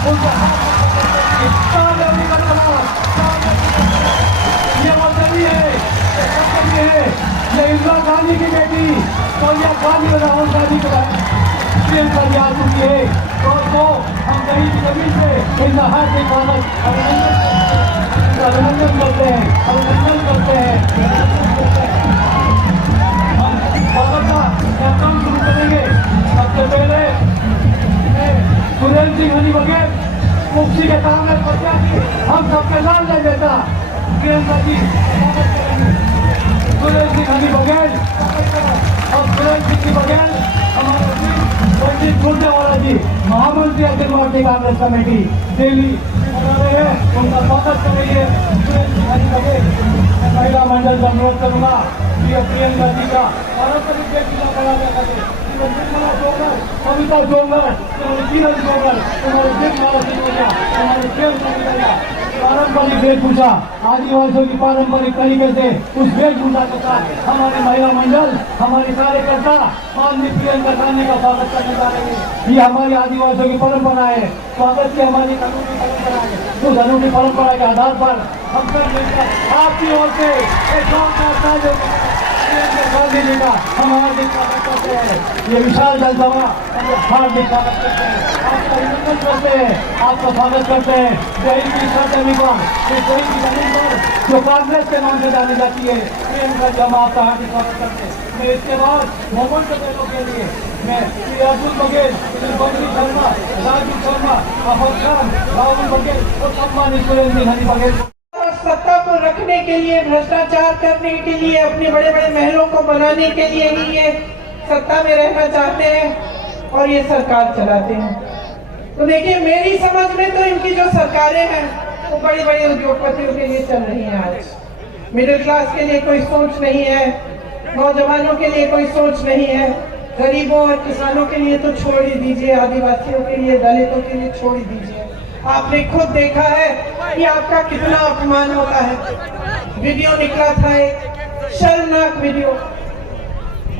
उनका ये वो चली है, ये इंदिरा गांधी की बेटी सोनिया गांधी और राहुल गांधी को प्रियंका जी आ चुकी है। तो हम कहीं जमीन से इन हार्दिक अभिनंदन करते हैं, अभिनंदन करते हैं। हम स्वागत का कार्यक्रम शुरू करेंगे। सबसे पहले सुरेंद्र सिंह हनी बघेल मुक्ति के सामने प्रत्याशी हम सबके लाल ले बेटा प्रियंका जी सुरेंद्र सिंह हनी बघेल और सुरेंद्र सिंह बघेल हमारे पंडित गुर्जरवाला जी महामंत्री अखिल भारतीय कांग्रेस कमेटी दिल्ली उनका स्वागत करेंगे। महिला मंडल का अनुरोध करूंगा प्रियंका जी का पारंपरिक वेशभूषा बनाने खातिर कविता जोंगर, किरण जोंगर, पारंपरिक वेशभूषा आदिवासियों की पारंपरिक तरीके से उस वेशभूषा के साथ हमारे महिला मंडल, हमारे कार्यकर्ता माननीय प्रियंका गांधी का स्वागत करने जा रहे हैं। ये हमारी आदिवासियों की परंपरा है, स्वागत की हमारी अनूठी परंपरा है। उस अनूठी परंपरा के आधार पर हम सब मिलकर आपकी ओर से एक गांधी जी का हम हार्दिक स्वागत करते हैं। ये विशाल जनसभा हार्दिक स्वागत करते हैं, आपका अभिनंदन करते हैं, आपका स्वागत करते हैं। जय की सरजमी पर जो कांग्रेस के नाम से जानी जाती है प्रियंका जी, हम आपका हार्दिक स्वागत करते हैं। मैं इसके बाद मोमेंट देने के लिए मैं श्री अर्जुन बघेल, श्री बंटी शर्मा, राजू शर्मा, अफर खान, राहुल बघेल और सम्मानित सुरेंद्र सिंह हनी बघेल सत्ता को रखने के लिए, भ्रष्टाचार करने के लिए, अपने बड़े बड़े महलों को बनाने के लिए ही ये सत्ता में रहना चाहते हैं और ये सरकार चलाते हैं। तो देखिए, मेरी समझ में तो इनकी जो सरकारें हैं वो बड़ी बड़ी उद्योगपतियों के लिए चल रही हैं। आज मिडिल क्लास के लिए कोई सोच नहीं है, नौजवानों के लिए कोई सोच नहीं है, गरीबों और किसानों के लिए तो छोड़ ही दीजिए, आदिवासियों के लिए, दलितों के लिए छोड़ ही दीजिए। आपने खुद देखा है कि आपका कितना अपमान होता है। वीडियो निकला था, एक शर्मनाक वीडियो,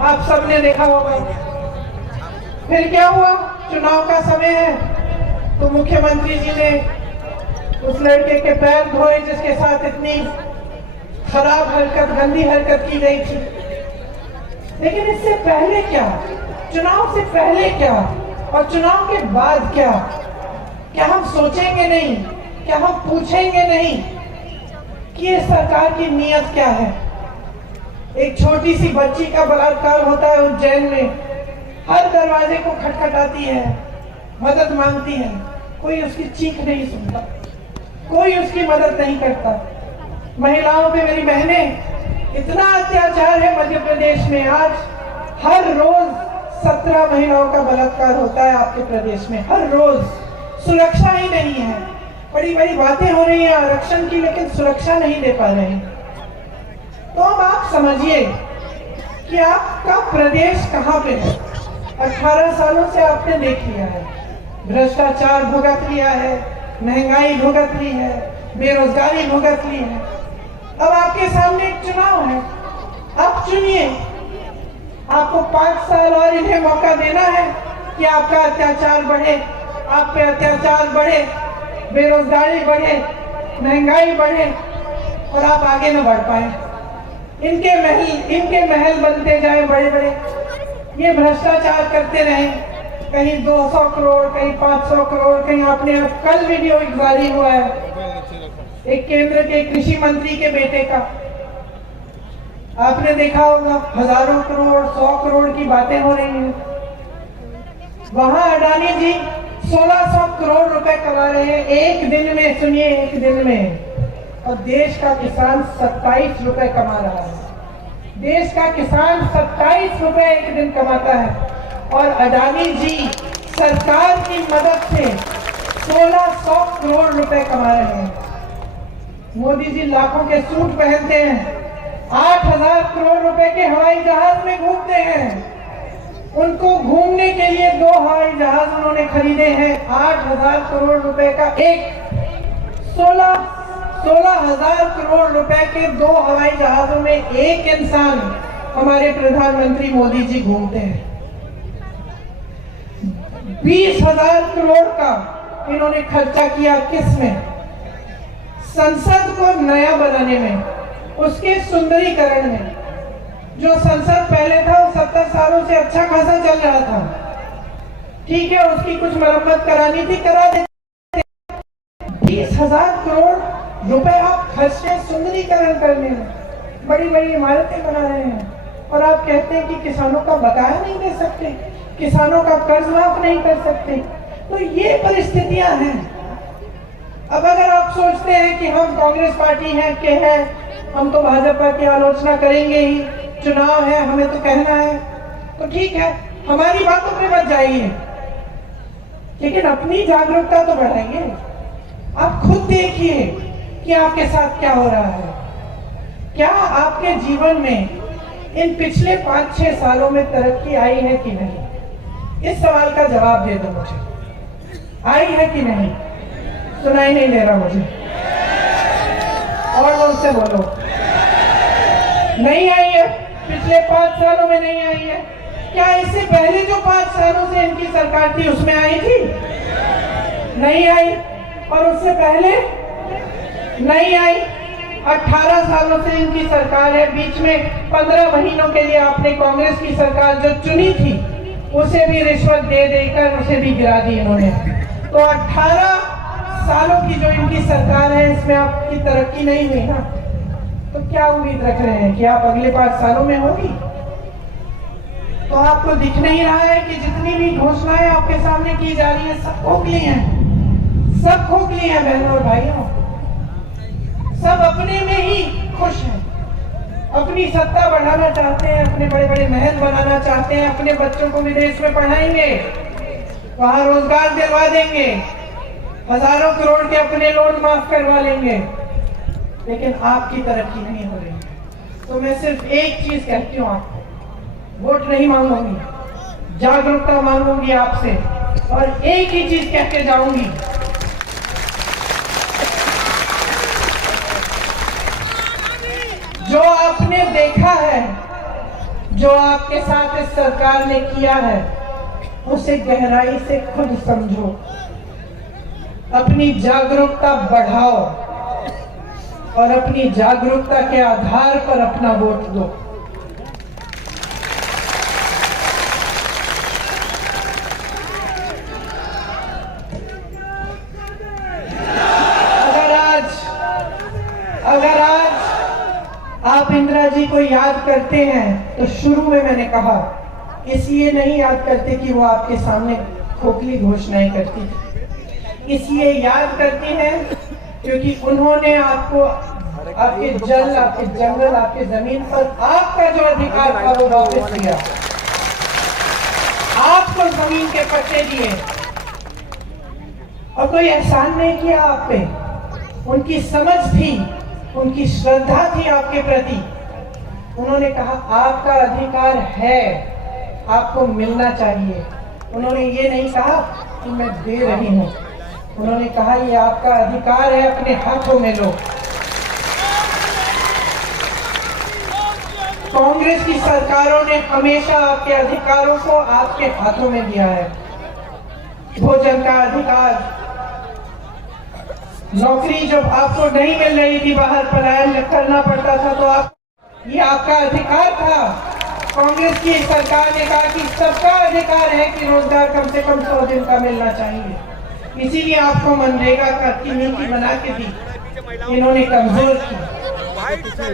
आप सबने देखा होगा। फिर क्या हुआ, चुनाव का समय है तो मुख्यमंत्री जी ने उस लड़के के पैर धोए जिसके साथ इतनी खराब हरकत, गंदी हरकत की गई थी। लेकिन इससे पहले क्या, चुनाव से पहले क्या और चुनाव के बाद क्या हम सोचेंगे नहीं? क्या हम पूछेंगे नहीं कि ये सरकार की नीयत क्या है? एक छोटी सी बच्ची का बलात्कार होता है उज्जैन में, हर दरवाजे को खटखटाती है, मदद मांगती है, कोई उसकी चीख नहीं सुनता, कोई उसकी मदद नहीं करता। महिलाओं पे, मेरी बहनें, इतना अत्याचार है मध्य प्रदेश में। आज हर रोज 17 महिलाओं का बलात्कार होता है आपके प्रदेश में, हर रोज। सुरक्षा ही नहीं है। बड़ी बड़ी बातें हो रही हैं आरक्षण की, लेकिन सुरक्षा नहीं दे पा रहे हैं। तो अब आप समझिए कि आपका प्रदेश कहां पे है। 18 सालों से आपने देख लिया है, भ्रष्टाचार भुगत लिया है, महंगाई भुगत ली है, बेरोजगारी भुगत ली है। अब आपके सामने एक चुनाव है, आप चुनिए। आपको 5 साल और इन्हें मौका देना है कि आपका अत्याचार बढ़े, आप पे अत्याचार बढ़े, बेरोजगारी बढ़े, महंगाई बढ़े और आप आगे न बढ़ पाए। इनके महल बनते जाए बड़े बड़े, ये भ्रष्टाचार करते रहे, कहीं 200 करोड़, कहीं 500 करोड़, कहीं आपने कल वीडियो जारी हुआ है एक केंद्र के कृषि मंत्री के बेटे का, आपने देखा होगा, हजारों करोड़, 100 करोड़ की बातें हो रही हैं। वहां अडानी जी 1600 करोड़ रुपए कमा रहे हैं एक दिन में, सुनिए, एक दिन में। और देश का किसान 27 रुपए कमा रहा है। देश का किसान 27 रुपए एक दिन कमाता है और अडानी जी सरकार की मदद से 1600 करोड़ रुपए कमा रहे हैं। मोदी जी लाखों के सूट पहनते हैं, 8000 करोड़ रुपए के हवाई जहाज में घूमते हैं। उनको घूमने के लिए 2 हवाई जहाज उन्होंने खरीदे हैं, 8000 करोड़ रुपए का एक, 16,000 करोड़ रुपए के 2 हवाई जहाजों में एक इंसान हमारे प्रधानमंत्री मोदी जी घूमते हैं। 20,000 करोड़ का इन्होंने खर्चा किया किस में? संसद को नया बनाने में, उसके सुंदरीकरण में। जो संसद पहले था वो 70 सालों से अच्छा खासा चल रहा था, ठीक है, उसकी कुछ मरम्मत करानी थी, करा देते। 20,000 करोड़ रुपए आप खर्चे सुंदरीकरण करने में, बड़ी बड़ी इमारतें बना रहे हैं, और आप कहते हैं कि किसानों का बकाया नहीं दे सकते, किसानों का कर्ज माफ नहीं कर सकते। तो ये परिस्थितियां हैं। अब अगर आप सोचते हैं कि हम कांग्रेस पार्टी हैं हम तो भाजपा की आलोचना करेंगे ही, चुनाव है हमें तो कहना है, तो ठीक है, हमारी बातों पे मत जाइए, लेकिन अपनी जागरूकता तो बढ़ाइए। आप खुद देखिए कि आपके साथ क्या हो रहा है। क्या आपके जीवन में इन पिछले 5-6 सालों में तरक्की आई है कि नहीं? इस सवाल का जवाब दे दो मुझे, आई है कि नहीं? सुनाई नहीं दे रहा मुझे, और मुझसे बोलो। नहीं आई है, पिछले 5 सालों में नहीं आई है। क्या इससे पहले जो 5 सालों से इनकी सरकार थी उसमें आई थी? नहीं आई। और उससे पहले नहीं आई। 18 सालों से इनकी सरकार है, बीच में 15 महीनों के लिए आपने कांग्रेस की सरकार जो चुनी थी उसे भी रिश्वत दे देकर उसे भी गिरा दी इन्होंने। तो 18 सालों की जो इनकी सरकार है इसमें आपकी तरक्की नहीं हुई ना, तो क्या उम्मीद रख रहे हैं कि आप अगले 5 सालों में होगी? तो आपको दिख नहीं रहा है कि जितनी भी घोषणाएं आपके सामने की जा रही है सब खोखली हैं, सब खोखली हैं बहनों और भाइयों। सब अपने में ही खुश हैं, अपनी सत्ता बढ़ाना चाहते हैं, अपने बड़े बड़े महल बनाना चाहते हैं, अपने बच्चों को विदेश में पढ़ाएंगे, वहां रोजगार दिलवा देंगे, हजारों करोड़ के अपने लोन माफ करवा लेंगे, लेकिन आपकी तरक्की नहीं हो रही। तो मैं सिर्फ एक चीज कहती हूँ आपको, वोट नहीं मांगूंगी, जागरूकता मांगूंगी आपसे, और एक ही चीज कह के जाऊंगी, जो आपने देखा है, जो आपके साथ इस सरकार ने किया है, उसे गहराई से खुद समझो, अपनी जागरूकता बढ़ाओ और अपनी जागरूकता के आधार पर अपना वोट दो। अगर आज आप इंदिरा जी को याद करते हैं तो शुरू में मैंने कहा इसलिए नहीं याद करते कि वो आपके सामने खोखली घोषणाएं करती थी, इसलिए याद करती हैं क्योंकि उन्होंने आपको आपके जल, आपके जंगल, आपके जमीन पर आपका जो अधिकार था वो वापस दिया, आपको जमीन के पट्टे दिए और कोई एहसान नहीं किया आप पे। उनकी समझ थी, उनकी श्रद्धा थी आपके प्रति। उन्होंने कहा आपका अधिकार है, आपको मिलना चाहिए। उन्होंने ये नहीं कहा कि मैं दे रही हूं, उन्होंने कहा ये आपका अधिकार है, अपने हाथों में लो। कांग्रेस की सरकारों ने हमेशा आपके अधिकारों को आपके हाथों में दिया है। भोजन का अधिकार, नौकरी जब आपको नहीं मिल रही थी, बाहर पलायन करना पड़ता था, तो आप, ये आपका अधिकार था। कांग्रेस की सरकार ने कहा कि सबका अधिकार है कि रोजगार कम से कम 100 दिन का मिलना चाहिए, इसीलिए आपको मनरेगा की नीति बना के दी, इन्होंने कमजोर की।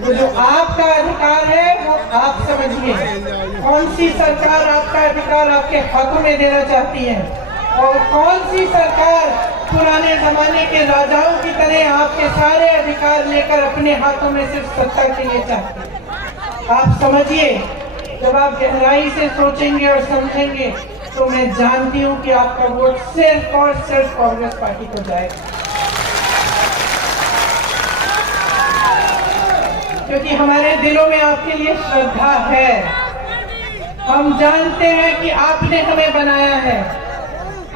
तो जो आपका अधिकार है वो आप समझिए, कौन सी सरकार आपका अधिकार आपके हाथों में देना चाहती है और कौन सी सरकार पुराने जमाने के राजाओं की तरह आपके सारे अधिकार लेकर अपने हाथों में सिर्फ सत्ता के लिए चाहते हैं। आप समझिए, जब आप गहराई से सोचेंगे और समझेंगे तो मैं जानती हूं कि आपका वोट सिर्फ और सिर्फ कांग्रेस पार्टी को जाएगा, क्योंकि हमारे दिलों में आपके लिए श्रद्धा है। हम जानते हैं कि आपने हमें बनाया है,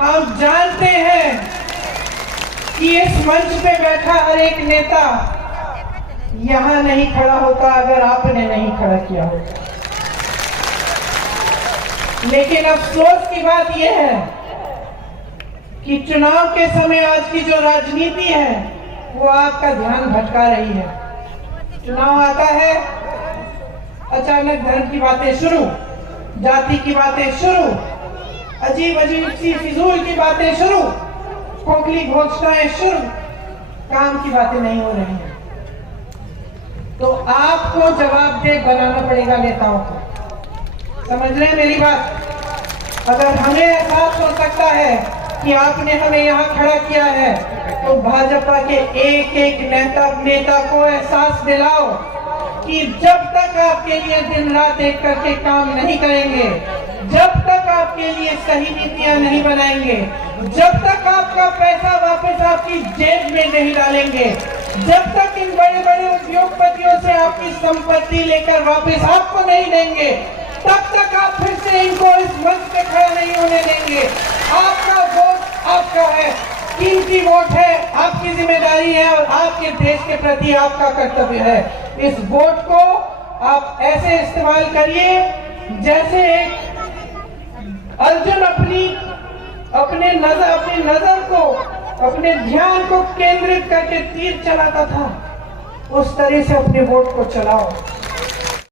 हम जानते हैं कि इस मंच पे बैठा हर एक नेता यहां नहीं खड़ा होता अगर आपने नहीं खड़ा किया होता। लेकिन अफसोस की बात यह है कि चुनाव के समय आज की जो राजनीति है वो आपका ध्यान भटका रही है। चुनाव आता है, अचानक धर्म की बातें शुरू, जाति की बातें शुरू, अजीब अजीब सी फिजूल की बातें शुरू, खोखली घोषणाएं शुरू, काम की बातें नहीं हो रही हैं। तो आपको जवाबदेह बनाना पड़ेगा नेताओं को। समझ रहे हैं मेरी बात? अगर हमें एहसास हो सकता है कि आपने हमें यहाँ खड़ा किया है, तो भाजपा के एक एक नेता को एहसास दिलाओ कि जब तक आपके लिए दिन रात एक करके काम नहीं करेंगे, जब तक आपके लिए सही नीतियां नहीं बनाएंगे, जब तक आपका पैसा वापस आपकी जेब में नहीं डालेंगे, जब तक इन बड़े बड़े उद्योगपतियों से आपकी संपत्ति लेकर वापस आपको नहीं देंगे, तब तक आप फिर से इनको इस मंच पे खड़ा नहीं होने देंगे। आपका वोट आपका है, कीमती वोट है, आपकी जिम्मेदारी है और आपके देश के प्रति आपका कर्तव्य है। इस वोट को आप ऐसे इस्तेमाल करिए जैसे एक अर्जुन अपनी नजर को, अपने ध्यान को केंद्रित करके तीर चलाता था, उस तरह से अपने वोट को चलाओ।